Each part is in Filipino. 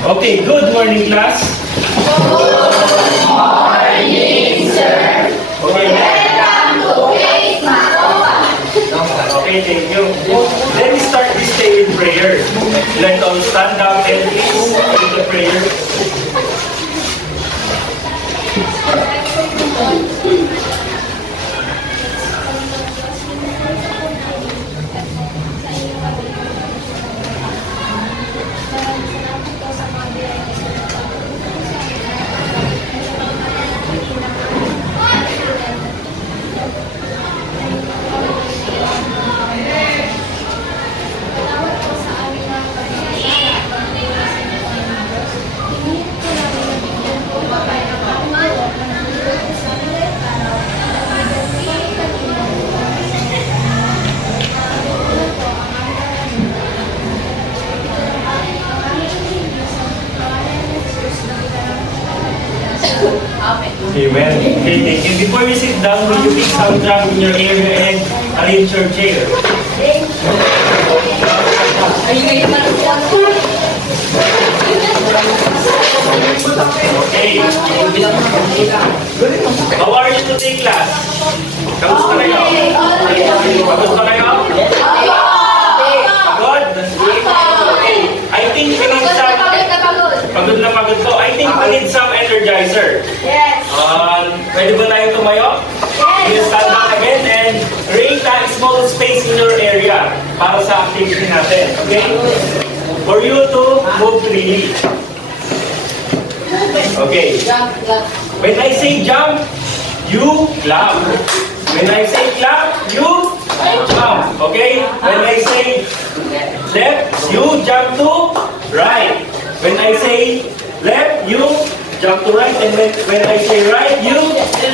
Okay, good morning, class. Good morning, sir. Okay. Welcome to Faith Macopa. Okay, thank you. Let me start this day with prayer. Let all stand up and please read the prayer. Amen. Okay, thank you. Before you sit down, will you pick some drum in your area and arrange your chair? Okay. How are you today, class? Kamusta kayo? Kamusta kayo? Pagod? Okay. I think we need some... Pagod na pagod to. I think we need some energizer. Yes. Pwede ba tayo tumayo? Yes. You stand up again and create a small space in your area para sa activity natin. Okay? For you to move freely. Okay. When I say jump, you clap. When I say clap, you jump. Okay? When I say left, you jump to right. When I say left, you jump to right. And when I say right, you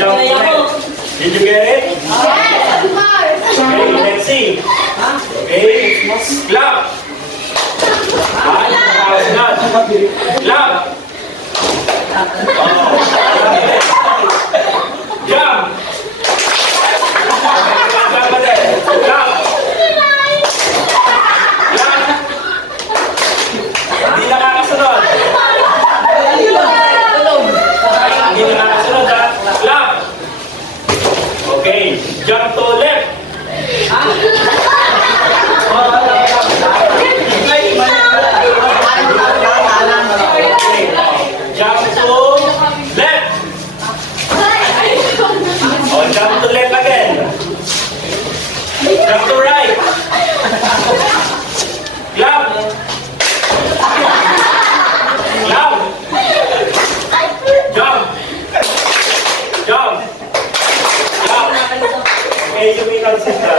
jump to left. Did you get it? Yes, of course. Okay, let's see. Okay, clap. Clap. Jump. Clap. Hindi nakakasunod. Hindi nakakasunod, ha? Clap. Okay, jump to left. Jump to left. Oh, jump to left again. Jump to right. Clap. Clap. Jump. Jump. Clap. Okay, you may consider.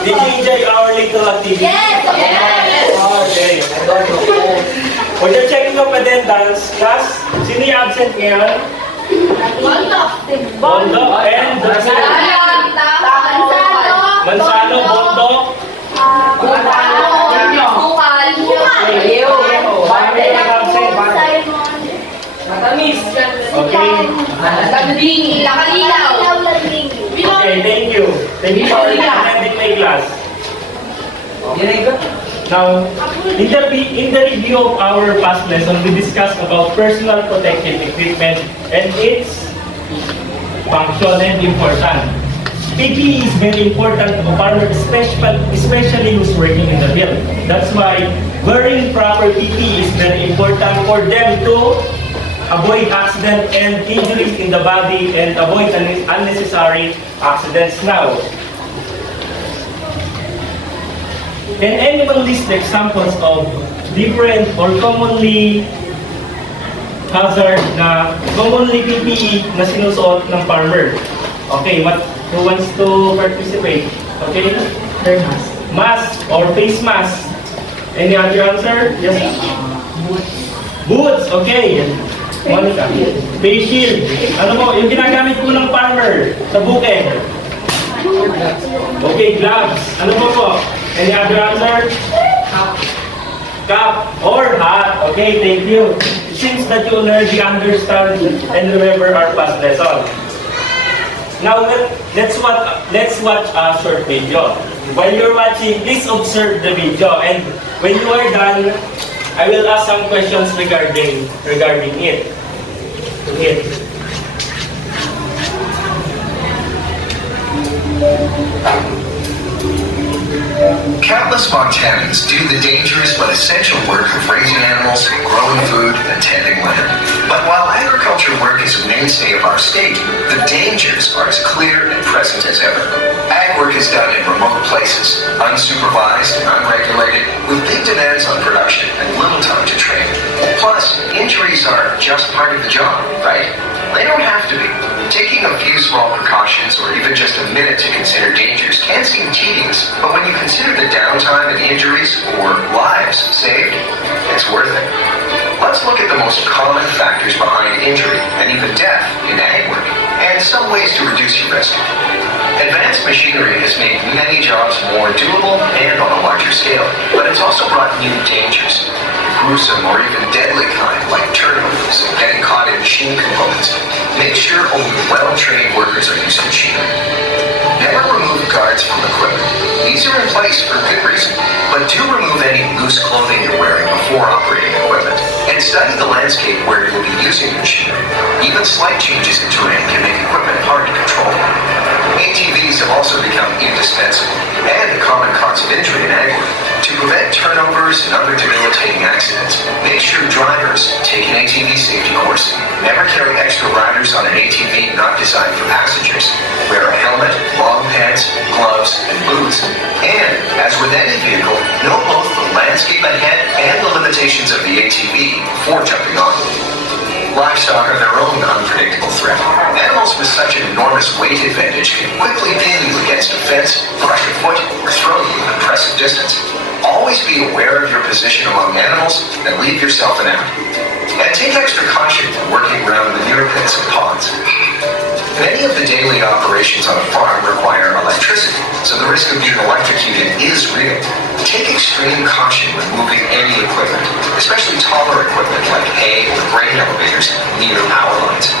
Did you enjoy our little activity? Yes. Okay. When you're checking up attendance, class, sino yung absent ngayon? Bondo and Mansano, Bondo. Okay. Okay, thank you. Thank you for attending my class. Now, in the review of our past lesson, we discussed about personal protective equipment and its function and importance. PPE is very important to farmers, especially who's working in the field. That's why wearing proper PPE is very important for them to avoid accident and injuries in the body and avoid unnecessary accidents now. Can anyone list the examples of different or commonly hazard na commonly PPE na sinusuot ng farmer? Okay, who wants to participate? Okay? Mask or face mask. Any other answer? Yes. Boots. Okay. Monica. Face shield. Ano mo, yung ginagamit po ng farmer sa bukid. Okay, gloves. Ano po? Any other answer? Cap or hat. Okay, thank you. It seems that you already understand and remember our past lesson. Now let's watch a short video. while you're watching, please observe the video. And when you are done, I will ask some questions regarding it. Countless Montanans do the dangerous but essential work of raising animals, growing food, and tending land. But while agriculture work is a mainstay of our state, the dangers are as clear and present as ever. Ag work is done in remote places, unsupervised and unregulated, with big demands on production and little time to train. Plus, injuries are just part of the job, right? They don't have to be. Taking a few small precautions or even just a minute to consider dangers can seem tedious, but when you consider the downtime and injuries or lives saved, it's worth it. Let's look at the most common factors behind injury and even death in ag work, and some ways to reduce your risk. Advanced machinery has made many jobs more doable and on a larger scale, but it's also brought new dangers. Gruesome or even deadly kind, like turnovers and getting caught in machine components. Make sure only well-trained workers are using machinery. Never remove guards from equipment. These are in place for good reason, but do remove any loose clothing you're wearing before operating equipment, and study the landscape where you'll be using the machinery. Even slight changes in terrain can make equipment hard to control. ATVs have also become indispensable and a common cause of injury in ag work. To prevent turnovers and other debilitating accidents, make sure drivers take an ATV safety course. Never carry extra riders on an ATV not designed for passengers. Wear a helmet, long pants, gloves, and boots. And, as with any vehicle, know both the landscape ahead and the limitations of the ATV before jumping on. Livestock are their own unpredictable threat. Animals with such an enormous weight advantage can quickly pin you against a fence, brush a foot, or throw you an impressive distance. Always be aware of your position among animals and leave yourself an out. And take extra caution when working around manure pits and ponds. Many of the daily operations on a farm require electricity, so the risk of being electrocuted is real. Take extreme caution when moving any equipment, especially taller equipment like hay or grain elevators near power lines.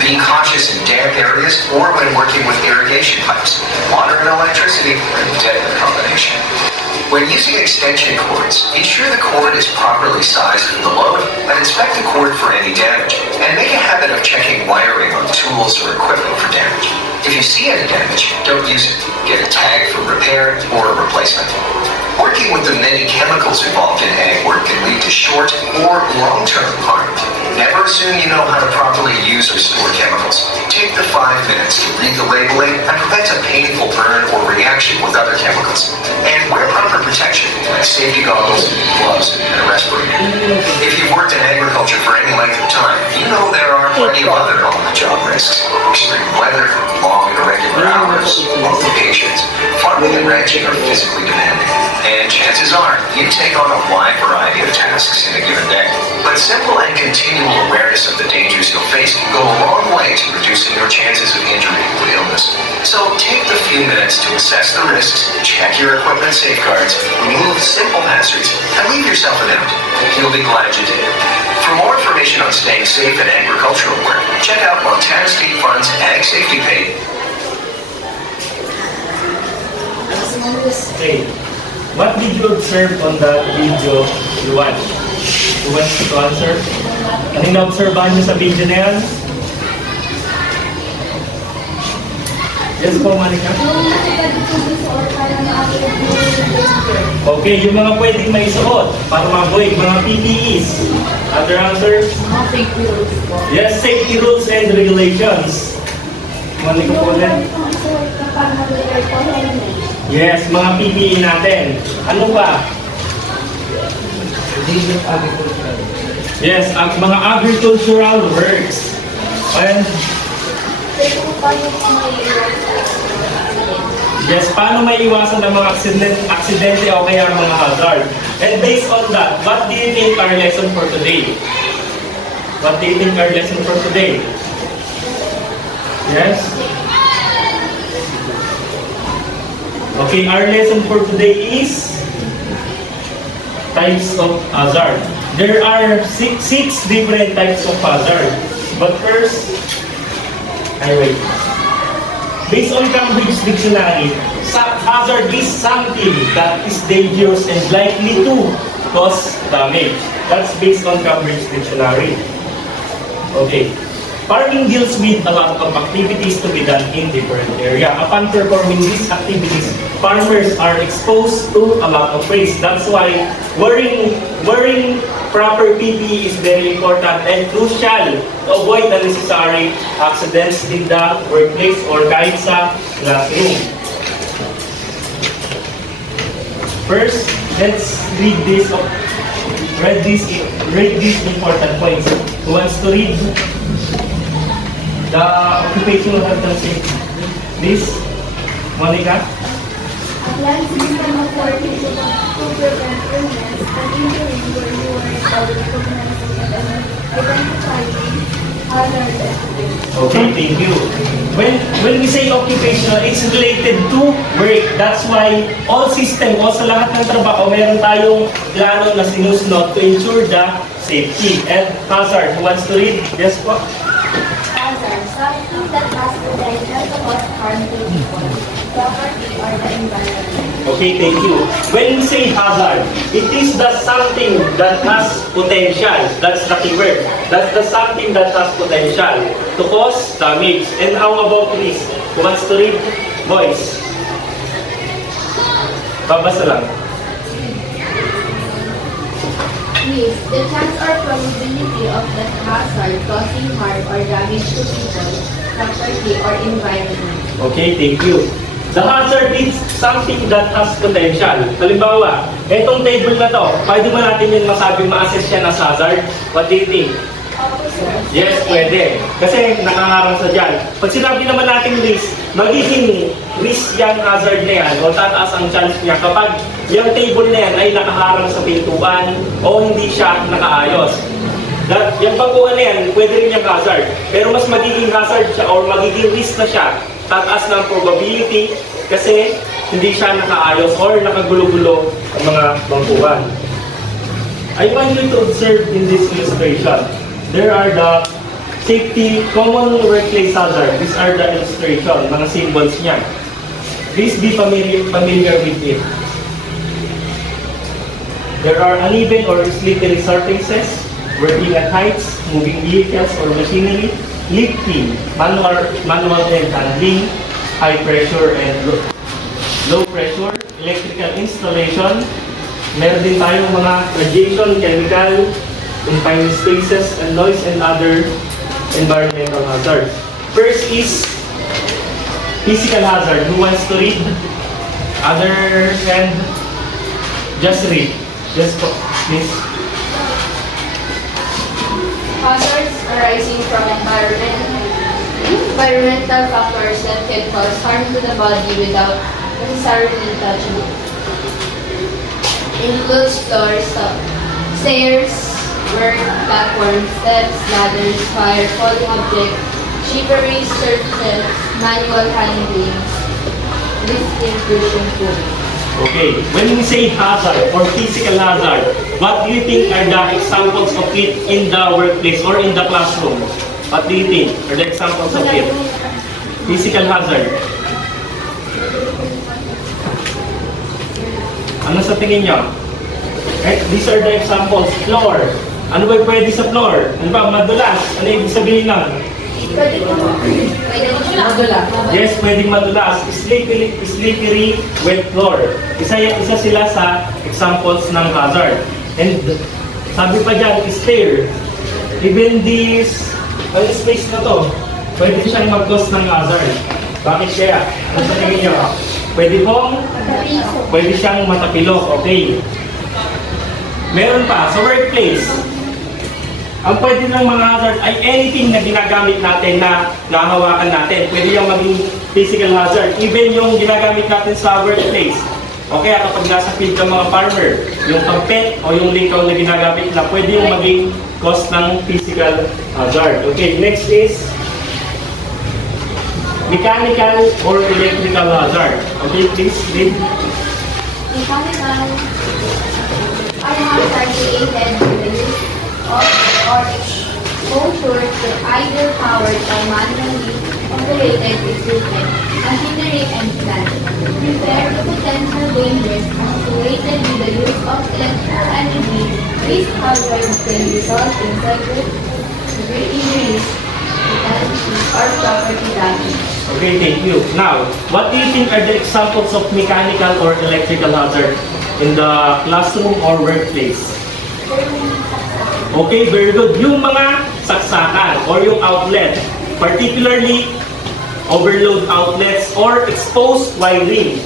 Be cautious in damp areas or when working with irrigation pipes. Water and electricity are a deadly combination. When using extension cords, be sure the cord is properly sized for the load and inspect the cord for any damage. And make a habit of checking wiring on tools or equipment for damage. If you see any damage, don't use it. Get a tag for repair or a replacement. Working with the many chemicals involved in ag work can lead to short or long-term harm. Never assume you know how to properly use or store chemicals. Take the 5 minutes to read the labeling and prevent a painful burn or reaction with other chemicals. And wear proper protection, like safety goggles, gloves, and a respirator. If you've worked in agriculture for any length of time, you know there are plenty of other on-the-job risks. Extreme weather, long and irregular hours, long locations. Farming and ranching are physically demanding. And chances are, you take on a wide variety of tasks in a given day. But simple and continual awareness of the dangers you'll face can go a long way to reducing your chances of injury or illness. So take the few minutes to assess the risks, check your equipment safeguards, remove simple hazards, and leave yourself an out. You'll be glad you did. For more information on staying safe in agricultural work, check out Montana State Fund's Ag Safety page. Okay. What did you observe on that video you watched? Who wants to answer? Anong na-obserbahan niyo sa video na yan? Yes po, Monica. Okay, yung mga pwedeng may suot para ma-avoid mga PPEs. Other answers? Yes, safety rules and regulations. Monica po ulit. Yes, mga PPE natin. Ano pa? Yes, ang mga agricultural works. And yes, paano may iwasan ng mga aksidente o kaya mga hazard. And based on that, what do you think our lesson for today? What do you think our lesson for today? Yes? Okay, our lesson for today is types of hazard. There are six different types of hazard. But first, based on Cambridge Dictionary, hazard is something that is dangerous and likely to cause damage. That's based on Cambridge Dictionary. Okay. Farming deals with a lot of activities to be done in different area. Upon performing these activities, farmers are exposed to a lot of risks. That's why wearing proper PPE is very important and crucial to avoid unnecessary accidents in the workplace or kahit sa classroom. First, let's read these important points. Who wants to read the occupational health and safety? Please, Monica. A plan system of working to prevent illness and injury where you are recognizing and identifying hazards. Okay, thank you. When we say occupational, it's related to work. That's why all system, o sa lahat ng trabaho, meron tayong plano na sinusunod to ensure the safety. And hazard, who wants to read? Yes po. Hazard, something that has potential to cause harm to people, property, or the environment. Okay, thank you. When we say hazard, it is the something that has potential. That's the keyword. That's the something that has potential to cause damage. And how about risk? Who wants to read? Boys. Babasa lang. Risk, the chance or probability of the hazard causing harm or damage to people, property, or environment. Okay, thank you. The hazard is something that has potential. Halimbawa, etong table na to, pwede ba natin yun masabing ma-assess siya as hazard? What do you think? Yes, pwede. Kasi nakaharang sa dyan. Pag sinabi naman natin risk, magiging risk yung hazard na yan o tataas ang chance niya kapag yung table na yan ay nakaharang sa pintuan o hindi siya nakaayos. Yung pagkuhan na yan, pwede rin yung hazard. Pero mas magiging hazard siya or magiging risk na siya, tataas ng probability kasi hindi siya nakaayos or nakagulo-gulo ang mga bangkuhan. I want you to observe in this illustration. There are the safety common workplace hazard. These are the illustration, mga symbols niya. Please be familiar with it. There are uneven or slippery surfaces, working at heights, moving vehicles or machinery, lifting, manual and handling, high pressure and low pressure, electrical installation. Meron din tayong mga radiation, chemical, confined spaces, and noise and other environmental hazards. First is physical hazard. Who wants to read? Other and just read. Just please. Hazards arising from environmental factors that can cause harm to the body without necessarily touching it. Includes floors, stairs, work, platforms, steps, ladders, fire, falling objects, slippery surfaces, manual handling, lift intrusion food. Okay, when we say hazard or physical hazard, what do you think are the examples of it in the workplace or in the classroom? What do you think are the examples of it? Physical hazard. Ano sa tingin nyo? These are the examples. Floor. Ano ba pwede sa floor? Ano ba? Madulas. Ano ibig sabihin nun? Yes, pwedeng madulas. Slippery, wet floor. Isa sila sa examples ng hazard. And sabi pa dyan, stair. Even this space na to, pwede siyang mag-cause ng hazard. Bakit kaya? Ano sa tingin nyo? Pwede siyang matapilok. Okay. Meron pa, sa workplace, ang pwede ng mga hazard ay anything na ginagamit natin na nahawakan natin. Pwede yung maging physical hazard. Even yung ginagamit natin sa workplace. Okay, kapag nasa field ng mga farmer, yung pagpet o yung likaw na ginagamit na, pwede yung maging cause ng physical hazard. Okay, next is mechanical or electrical hazard. Okay, please read. Mechanical are hazard created by the use of or Most work with either powered or manually operated equipment, machinery, and plant. Prepare the potential dangers associated with the use of electrical energy. These hazards can result in severe injuries, fatality, or property damage. Okay, thank you. Now, what do you think are the examples of mechanical or electrical hazard in the classroom or workplace? Okay, very good. Yung mga saksakan or yung outlet, particularly overload outlets or exposed wiring.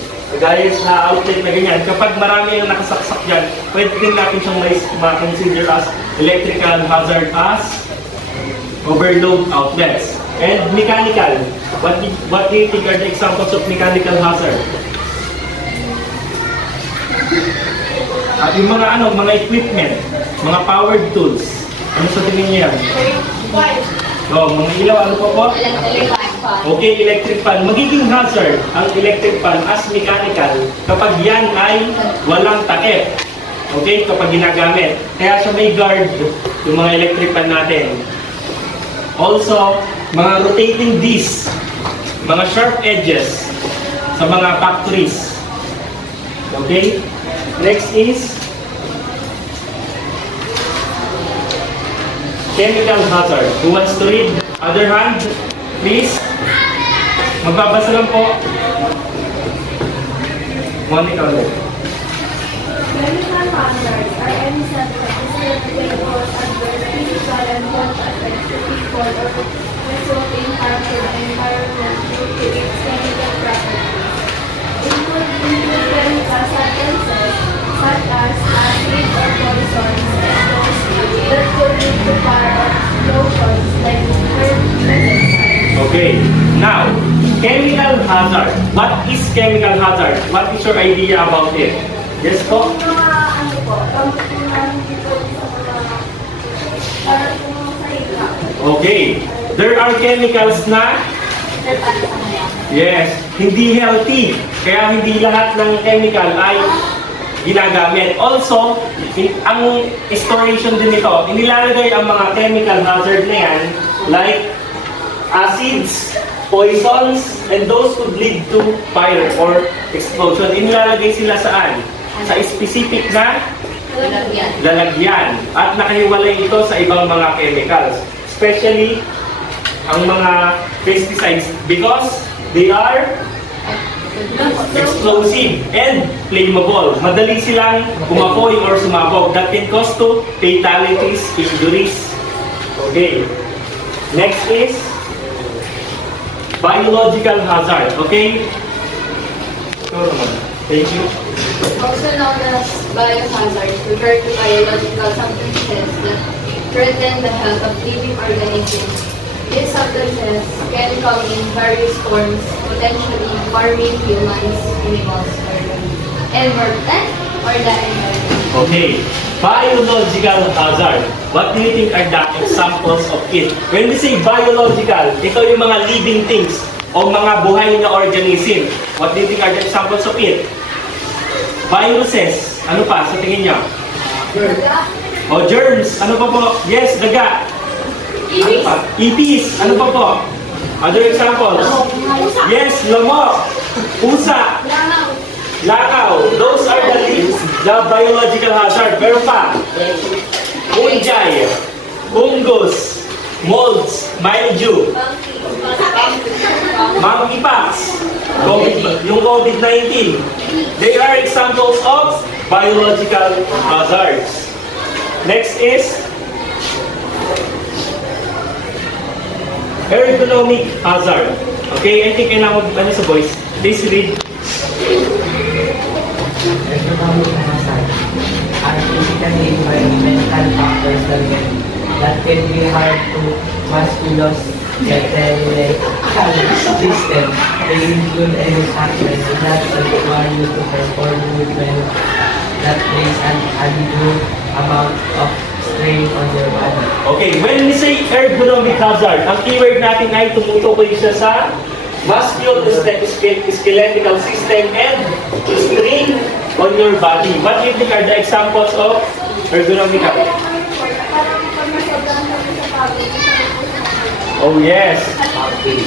Gaya sa outlet na ganyan, kapag marami ang nakasaksak dyan, pwede din natin siyang ma-consider as electrical hazard as overload outlets. And mechanical, what do you think are the examples of mechanical hazard? At yung mga equipment, mga powered tools. Ano sa tingin niyo yan? Mga ilaw, ano pa po? Okay, electric fan. Magiging hazard ang electric fan as mechanical kapag yan ay walang takip. Okay, kapag ginagamit. Kaya siya may guard yung mga electric fan natin. Also, mga rotating discs, mga sharp edges sa mga factories. Okay? Next is chemical hazard. Who wants to read? Other hand, please. Magbabasa lang po. Monica ulit. Chemical hazards are any substances that may cause adverse physical and health effects to people or result in harm to the environment due to its chemical properties. Including chemical substances such as acids or poisons and those that could lead to corrosions like pesticides. Okay. Now, chemical hazard. What is chemical hazard? What is your idea about it? Yes po? Mga ano po, pagkukunan dito sa mga parang mga sarila. Okay. There are chemicals na yes, hindi healthy. Kaya hindi lahat ng chemical ay ginagamit. Also, ang installation din ito, inilalagay ang mga chemical hazard na yan like acids, poisons, and those could lead to fire or explosion. Inilalagay sila saan? Sa specific na lalagyan. At nakahiwalay ito sa ibang mga chemicals. Especially ang mga pesticides because they are explosive and flammable. Madali silang umapoy or sumabog. That can cause to fatalities, injuries. Okay. Next is biological hazard. Okay? Thank you. Also known as biohazards, refer to biological substances that threaten the health of living organisms. These substances can come in various forms, potentially harming humans, animals, or the environment. Okay. Biological hazard. What do you think are the examples of it? When we say biological, ito yung mga living things o mga buhay na organism. What do you think are the examples of it? Viruses. Ano pa sa tingin niyo? O germs. Ano pa po? Yes, daga. Ano pa? Ipis. Ano pa po? Other examples? Yes, lamok. Pusa. Lakaw. Those are the biological hazard. Pero pa? Fungi. Fungus. Molds. Mildew. Monkeypox. Yung COVID-19. They are examples of biological hazards. Next is ergonomic hazard. Okay, I think kailangan mo sa voice. Please read. Ergonomic hazard are physically environmental factors that can be hard to musculoskeletal system. They include any factors that require you to perform movement that place an undue amount of strain on your body. Okay, when we say ergonomic hazard, ang keyword natin ay tumutukoy siya sa musculoskeletal system and strain on your body. What do you think are the examples of ergonomic hazard? Parang pag nasobrahan kami sa pagod, Oh yes. Okay.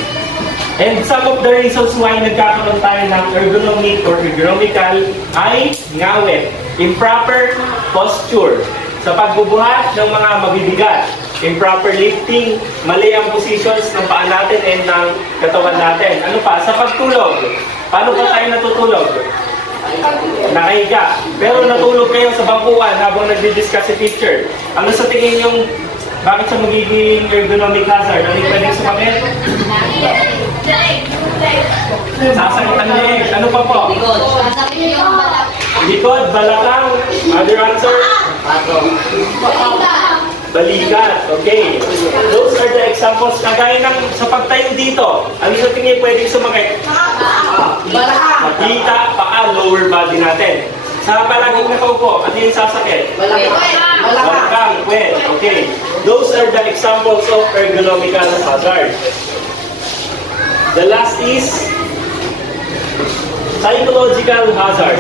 And some of the reasons why nagkakaroon tayo ng ergonomic or ergonomical ay ngawit, improper posture, sa pagbubuhat ng mga mabibigat, improper lifting, mali ang positions ng paa natin and ng katawan natin. Ano pa? Sa pagtulog. Paano ba tayo natutulog? Nakahiga. Pero natulog kayo sa bangkuan habang nagdi-discuss si teacher. Ano sa tingin yung bakit siya magiging ergonomic hazard? Ano yung pwedeng sumakit? Sasakit ang leeg. Ano pa po? Masakit yung balat. Likod, balakang. Other answer? Balikat. Okay. Those are the examples. Kagaya ng sa pagtayo dito. Ano sa tingin pwedeng sumakit? Makita, paa, lower body natin. Sa palaging nakaupo, ano yung sasakit? Balakang, puwet. Okay. Those are the examples of ergonomical hazard. The last is psychological hazard.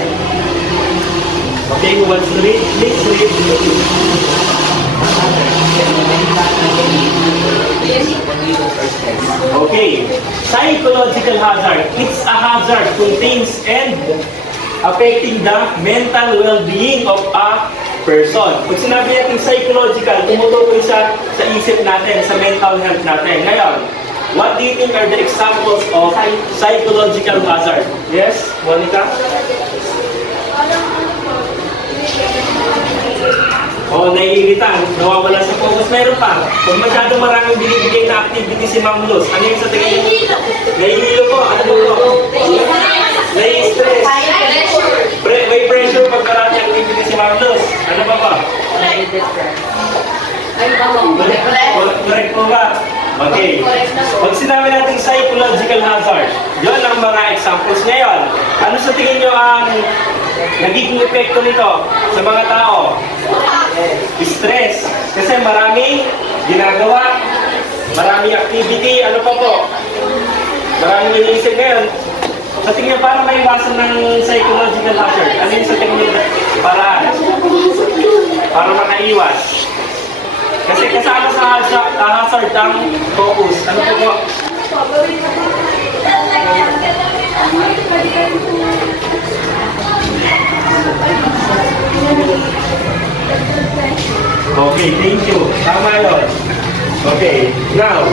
Okay, who wants to read? Please read. Okay, psychological hazard. It's a hazard contains and affecting the mental well-being of a person. Pag sinabi natin psychological, tumutukoy sa isip natin, sa mental health natin. Ngayon, what do you think are the examples of psychological hazard? Yes, Monica? O, naiiritan, nawawala sa focus. Meron pa. Pag masyadong maraming binibigay na activity si Ma'am Luz, ano yung sa tingin? Nahihilo po. Ano po? Nai-stress. May pressure pag marami activity si Ma'am Luz. Ano pa pa? Correct po ba? Okay. Pag sinabi natin psychological hazard, yun ang mga examples ngayon. Ano sa tingin nyo ang nagiging epekto nito sa mga tao? Stress. Kasi maraming ginagawa, maraming activity, ano pa po? Maraming iniisip ngayon. Sa tingin nyo, para maiwasan ng psychological hazard, ano yung sa tingin nyo paraan? Para makaiwas. Kasi kasama sa hazard ang focus. Ano po? Okay, thank you. Tama yun. Okay, now.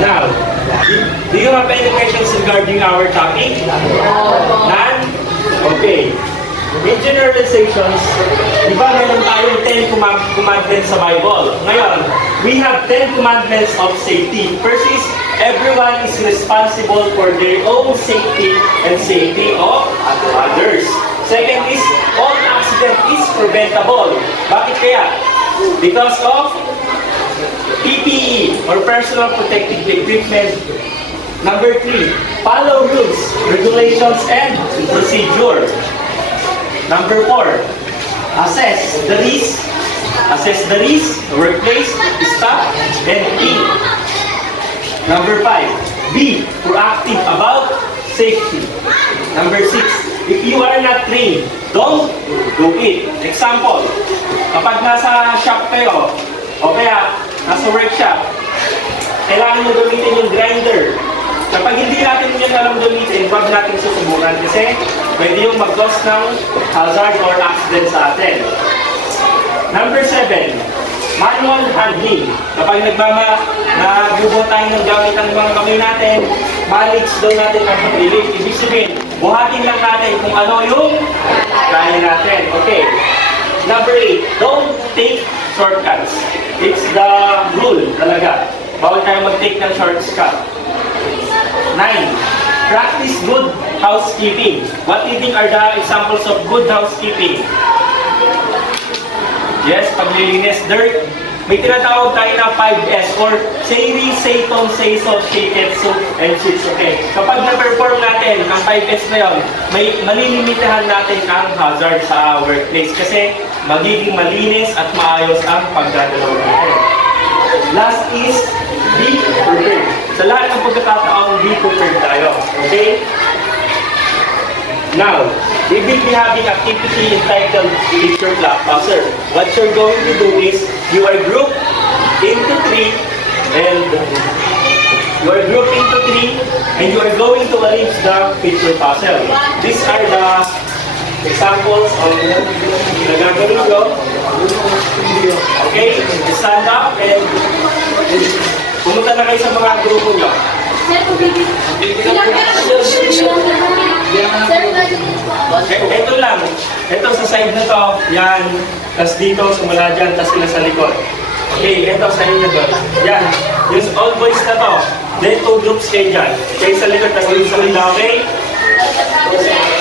Now, do you have any questions regarding our topic? None? Okay. In generalizations, di ba meron tayong 10 commandments sa Bible? Ngayon, we have 10 commandments of safety. First is, everyone is responsible for their own safety and safety of others. Second is, all accident is preventable. Bakit kaya? Because of PPE or personal protective equipment. Number 3, follow rules, regulations, and procedure. Number 4, assess the risk. Assess the risk, workplace, stop, and think. Number 5, be proactive about safety. Number 6, if you are not trained, don't do it. Example, kapag nasa shop kayo, o kaya nasa workshop, kailangan nyo gamitin yung grinder. Kapag hindi natin yun alam gamitin, huwag natin susubukan kasi pwede yung mag-cause ng hazard or accident sa atin. Number 7, manual handling. Kapag nagbubuhat tayo ng gamit ng mga kamay natin, manage daw natin ang pag-lift. Ibig sabihin, buhatin lang natin kung ano yung kaya natin. Okay. Number 8, don't take shortcuts. It's the rule talaga. Bawal tayo mag-take ng shortcut. 9, practice good housekeeping. What do you think are the examples of good housekeeping? Yes, paglilinis, dirt. May tinatawag tayo na 5S or say, say, ton, say, so, shiketsu, and shitsuke. Kapag na-perform natin ang 5S na yun, may malilimitahan natin ang hazard sa workplace kasi magiging malinis at maayos ang pagdadalaw natin. Last is be prepared. Sa lahat ng pagkakataon, be prepared tayo. Okay? Now, we will be having activity entitled Picture Puzzle. What you're going to do is, you are grouped into three, and you are going to arrange the picture puzzle. These are the examples of the gagawin nyo. Okay, stand up and pumunta na kayo sa mga grupo nyo. Ito lang. Ito sa side na to. Yan. Tapos dito, sumula dyan. Tapos sila sa likod. Okay, ito sa inyo doon. Yan. Yung all boys na to. Then, 2 groups kayo dyan. Kayo sa likod, tapos sa kanila. Okay?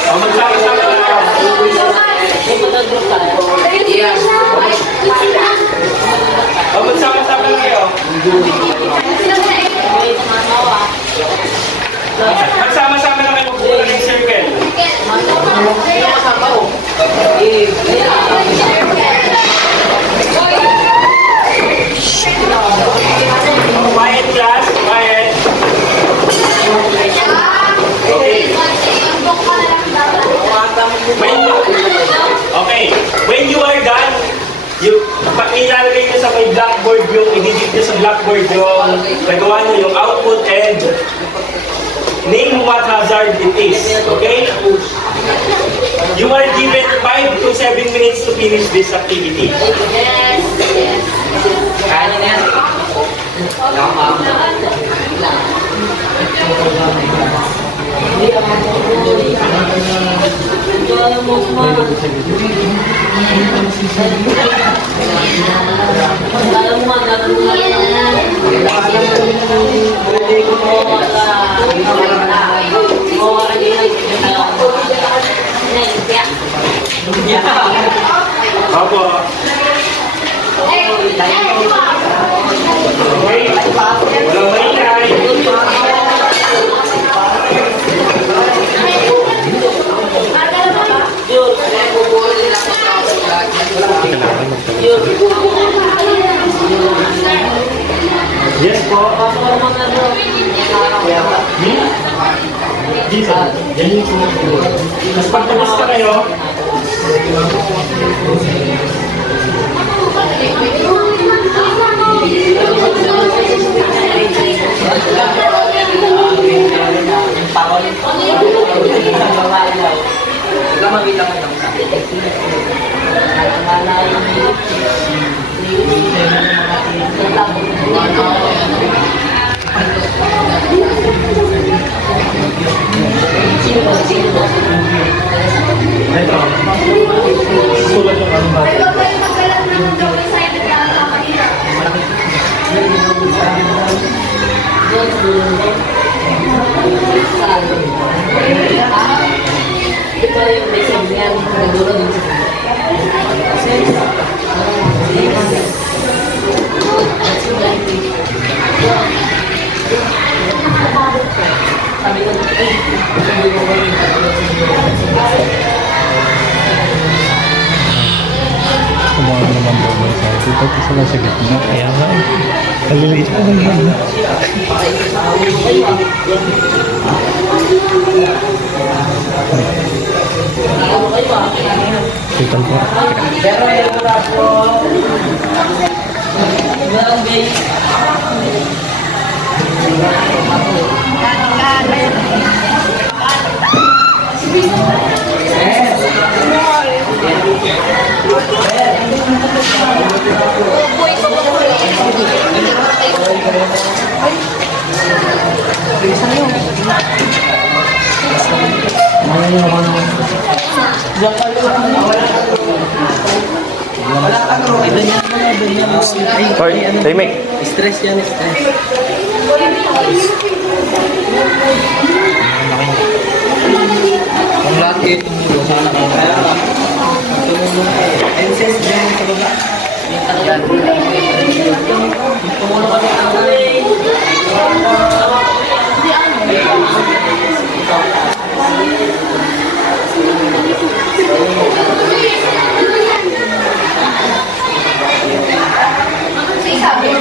Magsama-sama lang kayo. Magsama-sama lang kayo. Magsama-sama lang kayo. Magbuka ng circle. Quiet class, quiet. Okay. When you are done, pag ilalagay nyo sa may blackboard yung, i-digit nyo sa blackboard yung, nagawa nyo yung output and name what hazard it is. Okay? You are given 5 to 7 minutes to finish this activity. Yes. Opo. Okay. Walang maingay. Yes po. Dito. Yan yung sumusunod. Tapos pag tapos ka kayo, ito. Sulat yung ano ba? Ito yung message niya, nagduro din sa sabi ko, Kumuha naman daw mo sa dito kasi lang sa gitna. Kaya nga eh. Kaliliit pa lang yan. Sital po. pero yung mula po, meron din, Hoy, Timik. stress yan, stress. Ang lahat kayo tumulong sana kung kaya ka. Tumulong kayo. NCS dyan sa baba. Tumulong kami ang Sabi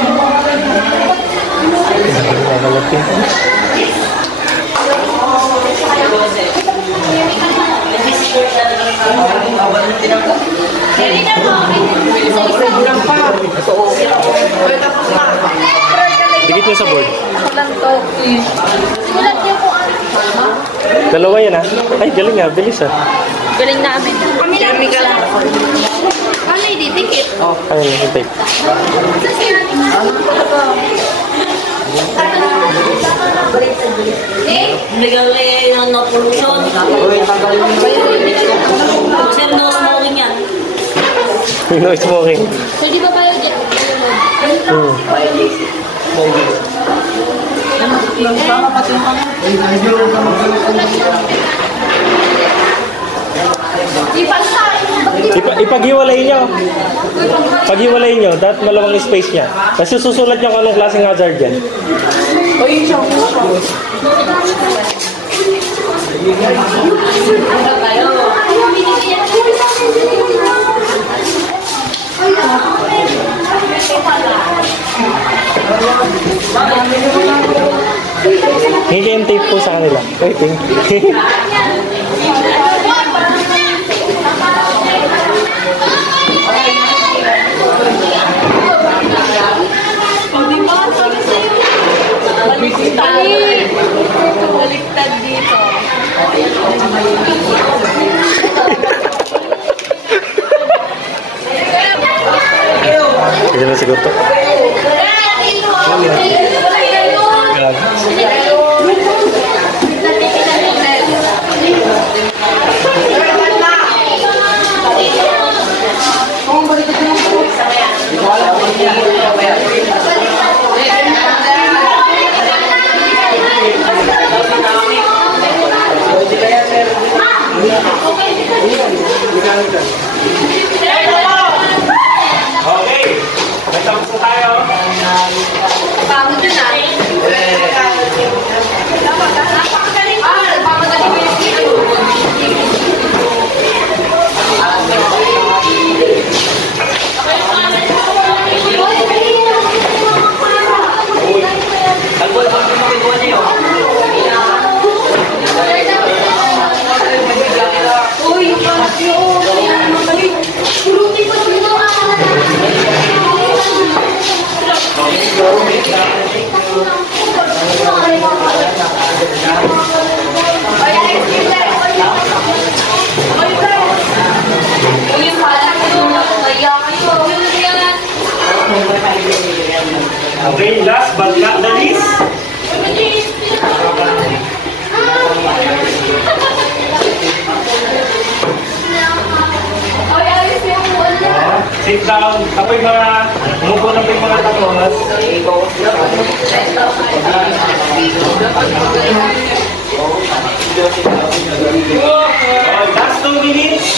board? Walang to, please. Simulat niyo po ano. Dalawa yan ha? Ay, galing nga. Bilis ha. Galing namin. Kami lang po lang. Ano hindi? Tikit. Ayun, hintay. Legal ng no pollution. Sir, no smoking yan. No smoking. So, di ba kayo dyan? Ipaghiwalay nyo. Paghiwalay nyo. Dapat malawang space niya. Kasi susulat nyo kung anong klaseng hazard yan. Hindi yung tape po sa kanila. Waiting. Baliktad dito. Hindi na siguro to. Okay. Nagtapos na tayo. Pagod yun ah. Nagpapagaling mo yung video. Okay, last but not the least. Sit down. Kapag umupo na po yung mga tapunas. Last 2 minutes.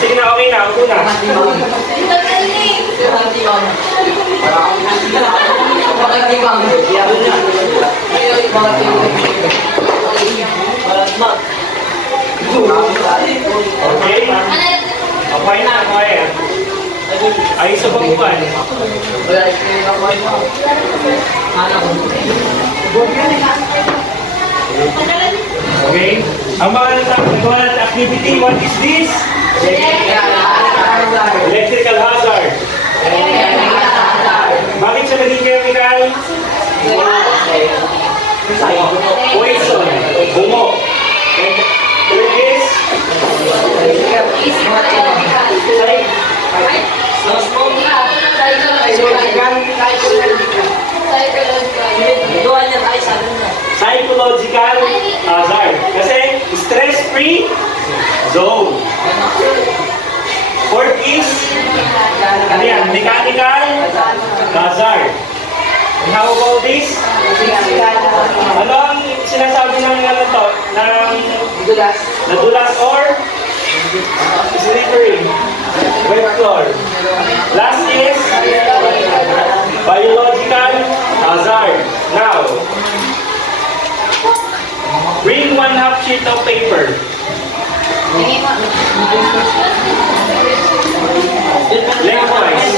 Sige na, okay na. Upo na. Okay. Okay na, okay. Ay sa baguhan. Okay? Ang mga nagawa natin activity, what is this? Electrical hazard. Bakit siya naging chemical? Poison. Bumo. Third is? Psychological hazard. Kasi stress-free zone. Fourth is? Ano yan? Mechanical hazard. And how about this? Ano ang sinasabi ng ano to? Ng nadulas or slippery? Wet floor. Last is biological hazard. Now, bring 1/2 sheet of paper. Lengthwise.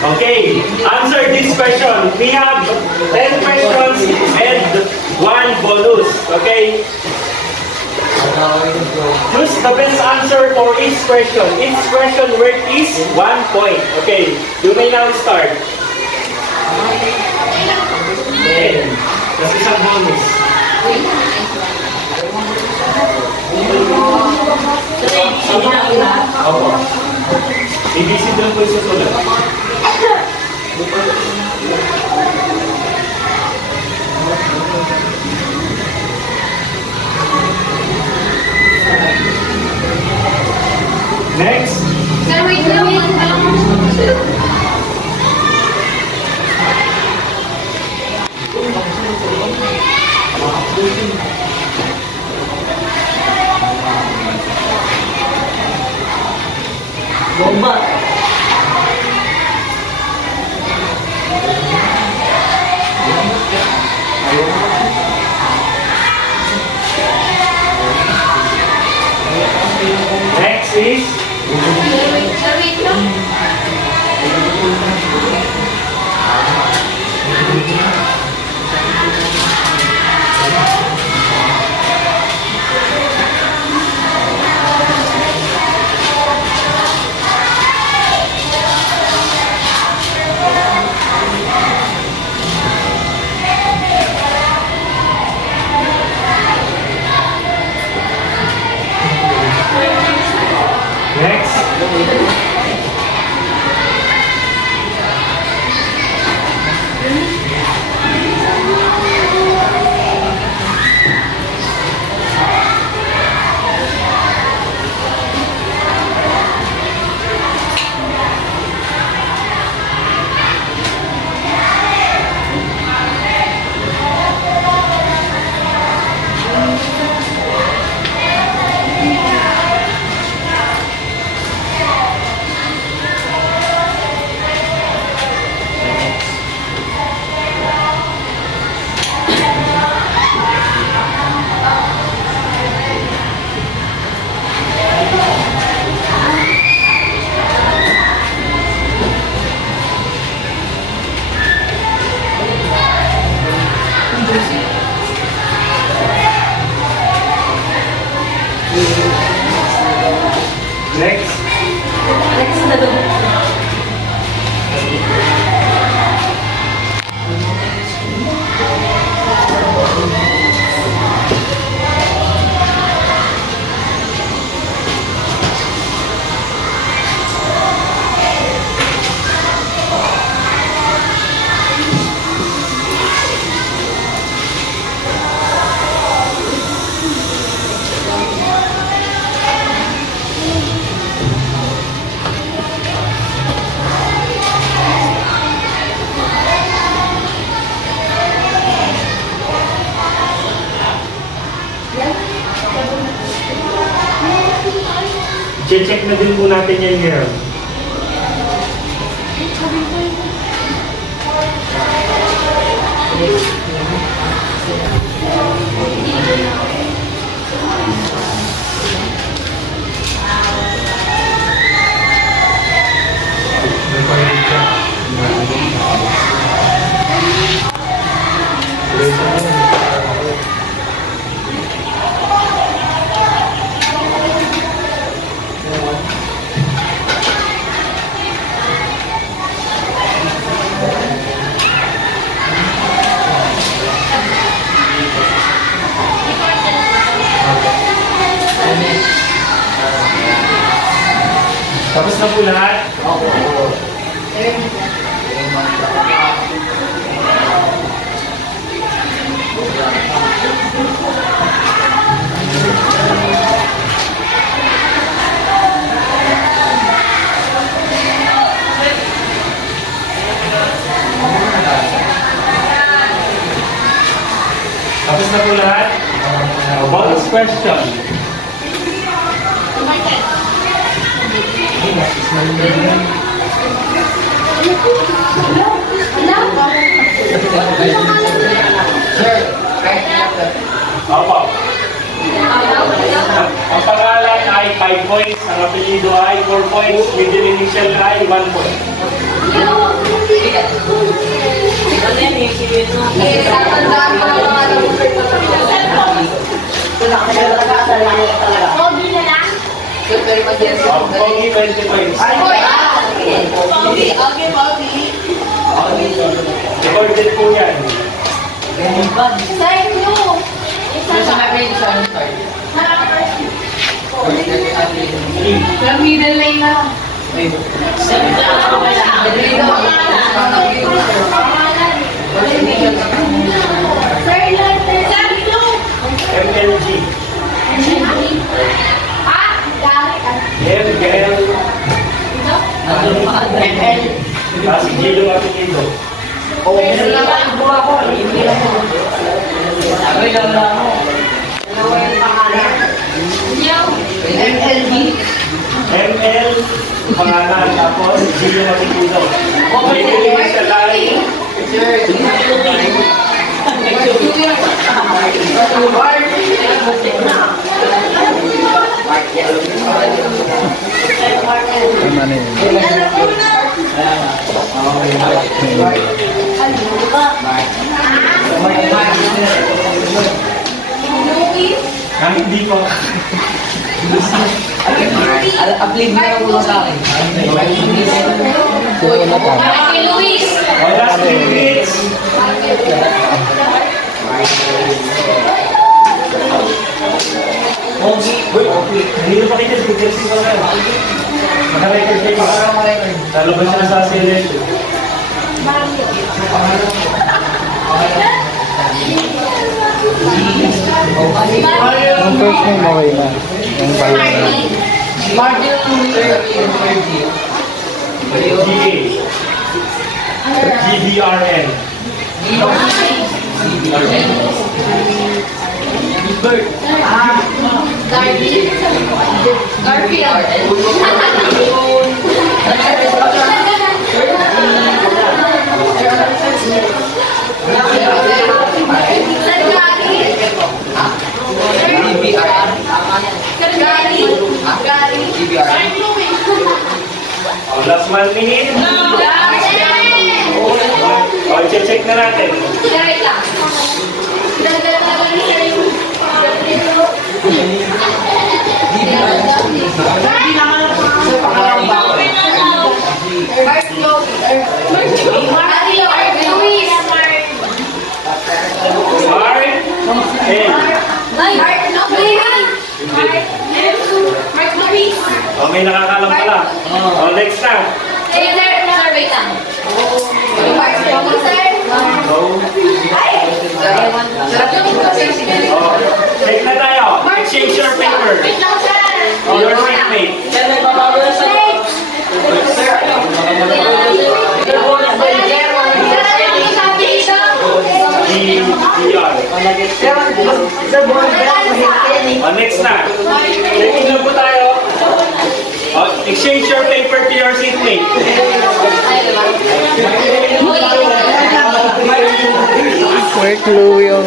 Okay, answer this question. We have 10 questions and 1 bonus. Okay? Choose the best answer for each question. Each question worth is 1 point. Okay, you may now start. 10. That's isang bonus. Opo. ABC doon po yung susunod. Next. Sir, wait lang. Bomba. Next is? Sir, wait lang. Check na din po natin yan ngayon. Tapos na po lahat? Tapos na po lahat? Bonus question. Opo. Ang pangalan ay 5 points, ang apelyido ay 4 points, middle initial ay 1 point. Ano yan, iisipin mo. Tatandaan ko lang mga Pogi na lang. Pogi 20 points. Recorded po yan. Sir, no. Middle lane na lang. Sir, letter. Sir, no. MLG. Ah, Gary. ML. Si Gilo apelyido. ML, pangalan, tapos Gilo apelyido. Middle initial ay Tama na yun. Hindi pa. Upload mo lang muna sa akin. Ate Luis. Last 3 minutes. Hindi na pakita, pag-jersey ko lang. Naka-record kayo. Lalabas siya sa CLS. Yung first name okay na. Yung bahay na. GBRN. Last 1 minute. O, check na natin. O, may nakakalam pala. O, next na. Check na tayo. Exchange your paper. Your seatmate. GBR. O, next na. Checking lang po tayo. exchange your paper to your seatmate. May clue yung...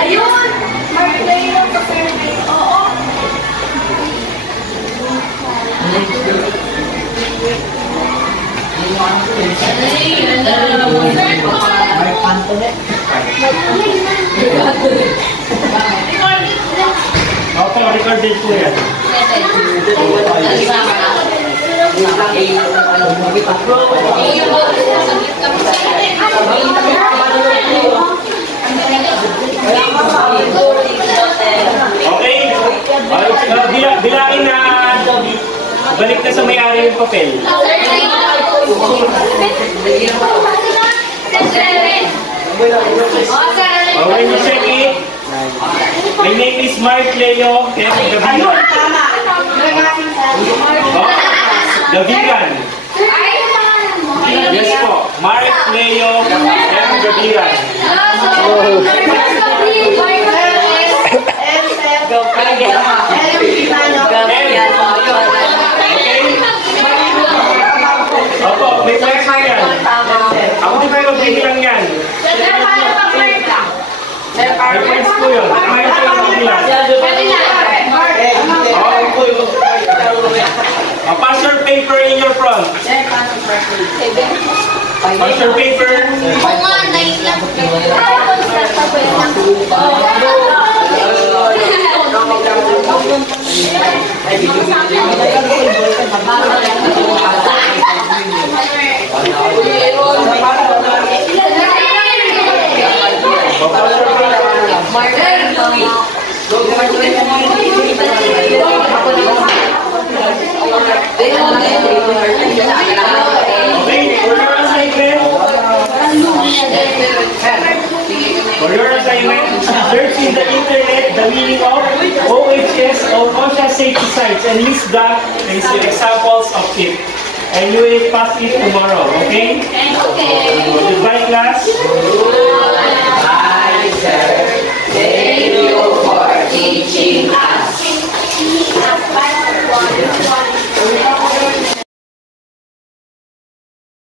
Ayun! Marley yung pa-survey. Oo. Opo, recorded po yan. Okay? Bilangin na balik na sa may-ari yung papel. When you check it, my name is Mark Leo M. Gavilan. Gavilan. Yes po, Mark Leo M. Gavilan. Opo, may flex na yan. Ako di ba yung bilang yan? May flex po yun. May flex po bilang. Pass your paper in your front. Pass your paper. For your assignment, search in the internet the meaning of OHS or OSHA safety sites and list the examples of it. And you will pass it tomorrow, okay? Okay. Goodbye, class.